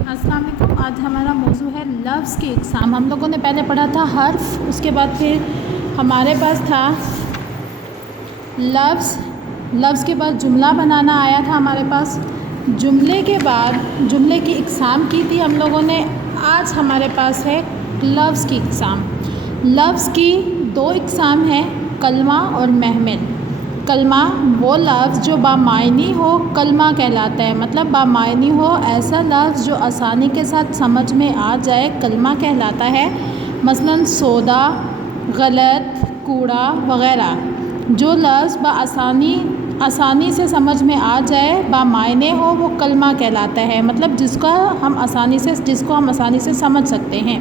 السلام علیکم۔ آج ہمارا موضوع ہے لفظ کی اقسام۔ ہم لوگوں نے پہلے پڑھا تھا حرف، اس کے بعد پھر ہمارے پاس تھا لفظ کے بعد جملہ بنانا آیا تھا ہمارے پاس، جملے کے بعد جملے کی اقسام کی تھی ہم لوگوں نے۔ آج ہمارے پاس ہے لفظ کی اقسام۔ لفظ کی دو اقسام ہیں، کلمہ اور محمل۔ کلمہ وہ لفظ جو بامعنی ہو کلمہ کہلاتا ہے، مطلب بامعنی ہو ایسا لفظ جو آسانی کے ساتھ سمجھ میں آ جائے کلمہ کہلاتا ہے۔ مثلاً سودا، غلط، کوڑا وغیرہ۔ جو لفظ آسانی سے سمجھ میں آ جائے بامعنی ہو وہ کلمہ کہلاتا ہے، مطلب جس کو ہم آسانی سے سمجھ سکتے ہیں۔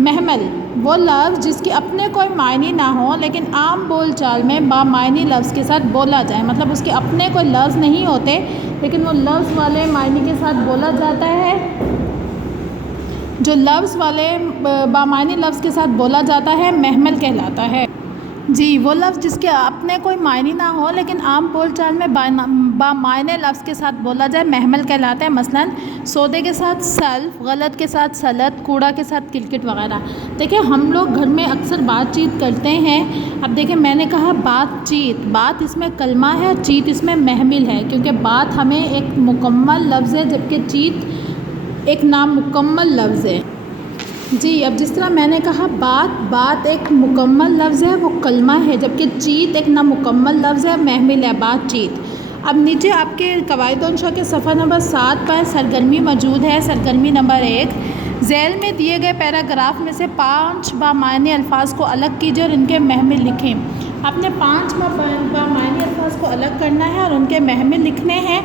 محمل وہ لفظ جس کے اپنے کوئی معنی نہ ہو لیکن عام بول چال میں بامعنی لفظ کے ساتھ بولا جائے، مطلب اس کے اپنے کوئی لفظ نہیں ہوتے لیکن وہ لفظ والے معنی کے ساتھ بولا جاتا ہے۔ جو لفظ والے بامعنی لفظ کے ساتھ بولا جاتا ہے محمل کہلاتا ہے۔ جی، وہ لفظ جس کے اپنے کوئی معنی نہ ہو لیکن عام بول چال میں بامعنی لفظ کے ساتھ بولا جائے محمل کہلاتا ہے۔ مثلاً سودے کے ساتھ سلف، غلط کے ساتھ سلط، کوڑا کے ساتھ کرکٹ وغیرہ۔ دیکھیں ہم لوگ گھر میں اکثر بات چیت کرتے ہیں۔ اب دیکھیں میں نے کہا بات چیت، بات اس میں کلمہ ہے، چیت اس میں محمل ہے، کیونکہ بات ہمیں ایک مکمل لفظ ہے جبکہ چیت ایک نامکمل لفظ ہے۔ جی، اب جس طرح میں نے کہا بات ایک مکمل لفظ ہے وہ کلمہ ہے، جبکہ چیت ایک نامکمل لفظ ہے، محمل ہے، بات چیت۔ اب نیچے آپ کے قواعد و انشاء کے صفحہ نمبر 7 پر سرگرمی موجود ہے۔ سرگرمی نمبر 1، ذیل میں دیے گئے پیراگراف میں سے 5 بامعنی الفاظ کو الگ کیجیے اور ان کے محمل لکھیں۔ آپ نے 5 بامعنی الفاظ کو الگ کرنا ہے اور ان کے محمل لکھنے ہیں۔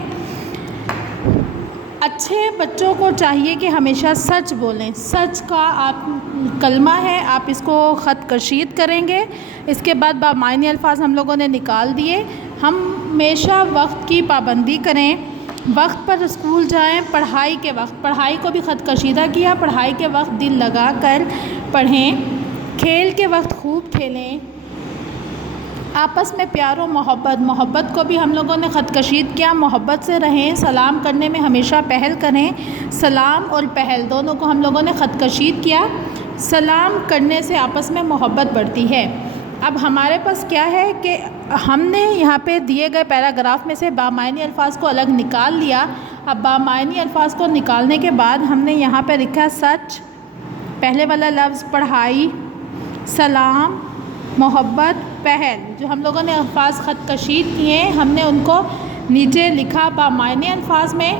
اچھے بچوں کو چاہیے کہ ہمیشہ سچ بولیں۔ سچ کا آپ کلمہ ہے، آپ اس کو خط کشید کریں گے۔ اس کے بعد بامعنی الفاظ ہم لوگوں نے نکال دیے۔ ہم ہمیشہ وقت کی پابندی کریں، وقت پر اسکول جائیں، پڑھائی کو بھی خط کشیدہ کیا، پڑھائی کے وقت دل لگا کر پڑھیں، کھیل کے وقت خوب کھیلیں، آپس میں پیار و محبت کو بھی ہم لوگوں نے خط کشید کیا، محبت سے رہیں، سلام کرنے میں ہمیشہ پہل کریں۔ سلام اور پہل دونوں کو ہم لوگوں نے خط کشید کیا۔ سلام کرنے سے آپس میں محبت بڑھتی ہے۔ اب ہمارے پاس کیا ہے کہ ہم نے یہاں پہ دیے گئے پیراگراف میں سے بامعنی الفاظ کو الگ نکال لیا۔ اب بامعنی الفاظ کو نکالنے کے بعد ہم نے یہاں پہ لکھا سچ، پہلے والا لفظ پڑھائی، سلام، محبت، پہل، جو ہم لوگوں نے الفاظ خط کشید کیے ہم نے ان کو نیچے لکھا بامعنی الفاظ میں۔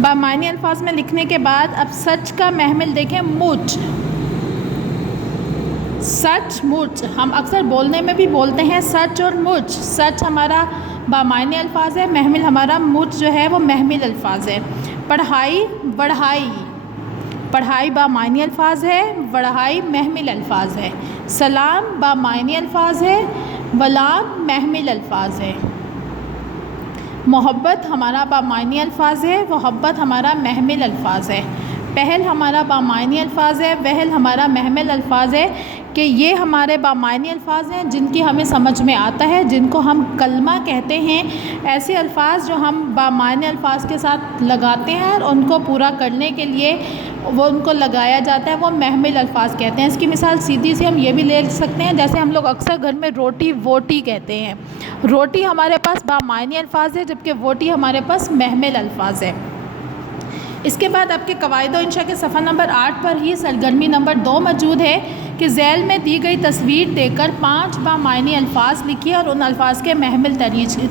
بامعنی الفاظ میں لکھنے کے بعد اب سچ کا محمل دیکھیں، مجھ، سچ مجھ، ہم اکثر بولنے میں بھی بولتے ہیں سچ اور مجھ۔ سچ ہمارا بامعنی الفاظ ہے، محمل ہمارا مجھ جو ہے وہ محمل الفاظ ہے۔ پڑھائی، بڑھائی، پڑھائی بامعنی الفاظ ہے، بڑھائی محمل الفاظ ہے۔ سلام بامعنی الفاظ ہے، ولام محمل الفاظ ہے۔ محبت ہمارا بامعنی الفاظ ہے، محبت ہمارا محمل الفاظ ہے۔ پہل ہمارا بامعنی الفاظ ہے، وہل ہمارا محمل الفاظ ہے، کہ یہ ہمارے بامعنی الفاظ ہیں جن کی ہمیں سمجھ میں آتا ہے، جن کو ہم کلمہ کہتے ہیں۔ ایسے الفاظ جو ہم بامعنی الفاظ کے ساتھ لگاتے ہیں اور ان کو پورا کرنے کے لیے وہ ان کو لگایا جاتا ہے، وہ محمل الفاظ کہتے ہیں۔ اس کی مثال سیدھی سی ہم یہ بھی لے سکتے ہیں، جیسے ہم لوگ اکثر گھر میں روٹی ووٹی کہتے ہیں۔ روٹی ہمارے پاس بامعنی الفاظ ہے جبکہ ووٹی ہمارے پاس محمل الفاظ ہے۔ اس کے بعد آپ کے قواعد و انشاء کے صفحہ نمبر 8 پر ہی سرگرمی نمبر 2 موجود ہے کہ ذیل میں دی گئی تصویر دے کر 5 بامعنی الفاظ لکھیے اور ان الفاظ کے محمل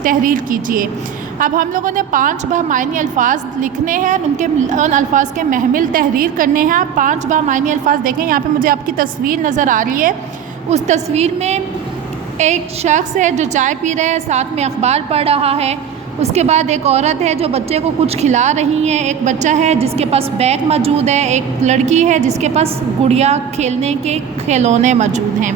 تحریر کیجیے۔ اب ہم لوگوں نے 5 بامعنی الفاظ لکھنے ہیں، ان الفاظ کے محمل تحریر کرنے ہیں۔ آپ 5 بامعنی الفاظ دیکھیں، یہاں پہ مجھے آپ کی تصویر نظر آ رہی ہے۔ اس تصویر میں ایک شخص ہے جو چائے پی رہا ہے، ساتھ میں اخبار پڑھ رہا ہے۔ اس کے بعد ایک عورت ہے جو بچے کو کچھ کھلا رہی ہیں، ایک بچہ ہے جس کے پاس بیگ موجود ہے، ایک لڑکی ہے جس کے پاس گڑیا کھیلنے کے کھلونے موجود ہیں۔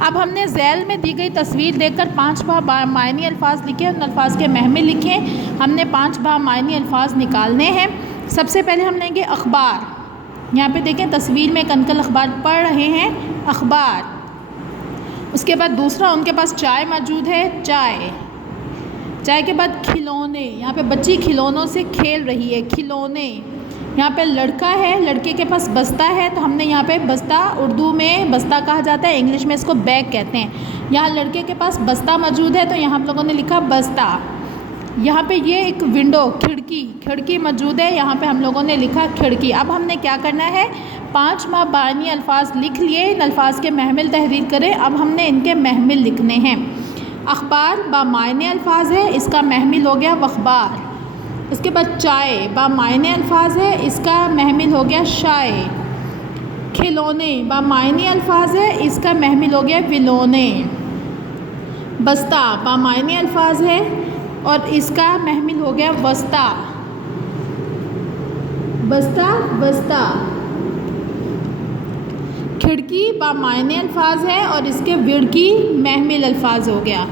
اب ہم نے ذیل میں دی گئی تصویر دیکھ کر 5 بامعنی الفاظ لکھے، ان الفاظ کے محمل لکھیں۔ ہم نے 5 بامعنی الفاظ نکالنے ہیں۔ سب سے پہلے ہم لیں گے اخبار۔ یہاں پہ دیکھیں تصویر میں ایک انکل اخبار پڑھ رہے ہیں، اخبار۔ اس کے بعد دوسرا ان کے پاس چائے موجود ہے، چائے۔ چائے کے بعد کھلونے، یہاں پہ بچی کھلونوں سے کھیل رہی ہے، کھلونے۔ یہاں پہ لڑکا ہے، لڑکے کے پاس بستہ ہے، تو ہم نے یہاں پہ بستہ، اردو میں بستہ کہا جاتا ہے، انگلش میں اس کو بیگ کہتے ہیں۔ یہاں لڑکے کے پاس بستہ موجود ہے، تو یہاں ہم لوگوں نے لکھا بستہ۔ یہاں پہ یہ ایک ونڈو، کھڑکی موجود ہے، یہاں پہ ہم لوگوں نے لکھا کھڑکی۔ اب ہم نے کیا کرنا ہے، 5 معنی الفاظ لکھ لیے، ان الفاظ کے محمل تحریر کریں۔ اب ہم نے ان کے محمل لکھنے ہیں۔ اخبار بامعنی الفاظ ہے، اس کا محمل ہو گیا وخبار۔ اس کے بعد چائے بامعنی الفاظ ہے، اس کا محمل ہو گیا شائے۔ کھلونے بامعنی الفاظ ہے، اس کا محمل ہو گیا ولونے۔ بستہ بامعنی الفاظ ہے اور اس کا محمل ہو گیا وسطی۔ بستہ۔ کھڑکی بامعنی الفاظ ہے اور اس کے وڑکی محمل الفاظ ہو گیا۔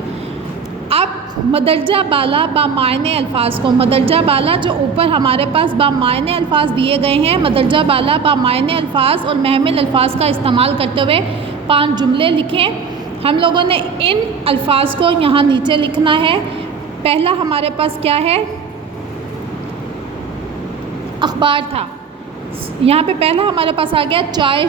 اب مدرجہ بالا بامعنی الفاظ کو، مدرجہ بالا جو اوپر ہمارے پاس بامعنی الفاظ دیے گئے ہیں، مدرجہ بالا بامعنی الفاظ اور محمل الفاظ کا استعمال کرتے ہوئے 5 جملے لکھیں۔ ہم لوگوں نے ان الفاظ کو یہاں نیچے لکھنا ہے۔ پہلا ہمارے پاس کیا ہے، اخبار تھا، یہاں پہ پہلا ہمارے پاس آ گیا چائے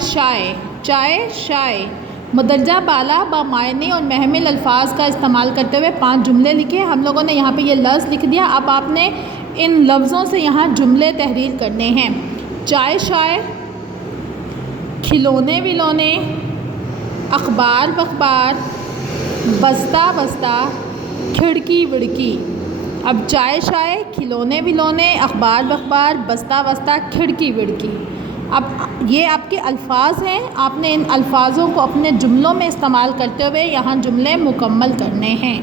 شائے۔ مدرجہ بالا بامعنی اور محمل الفاظ کا استعمال کرتے ہوئے 5 جملے لکھے۔ ہم لوگوں نے یہاں پہ یہ لفظ لکھ دیا۔ اب آپ نے ان لفظوں سے یہاں جملے تحریر کرنے ہیں۔ چائے شائے، کھلونے ولونے، اخبار بخبار، بستہ کھڑکی وڑکی۔ اب چائے شائے، کھلونے ولونے، اخبار بخبار، بستہ کھڑکی وڑکی۔ اب یہ آپ کے الفاظ ہیں، آپ نے ان الفاظوں کو اپنے جملوں میں استعمال کرتے ہوئے یہاں جملے مکمل کرنے ہیں۔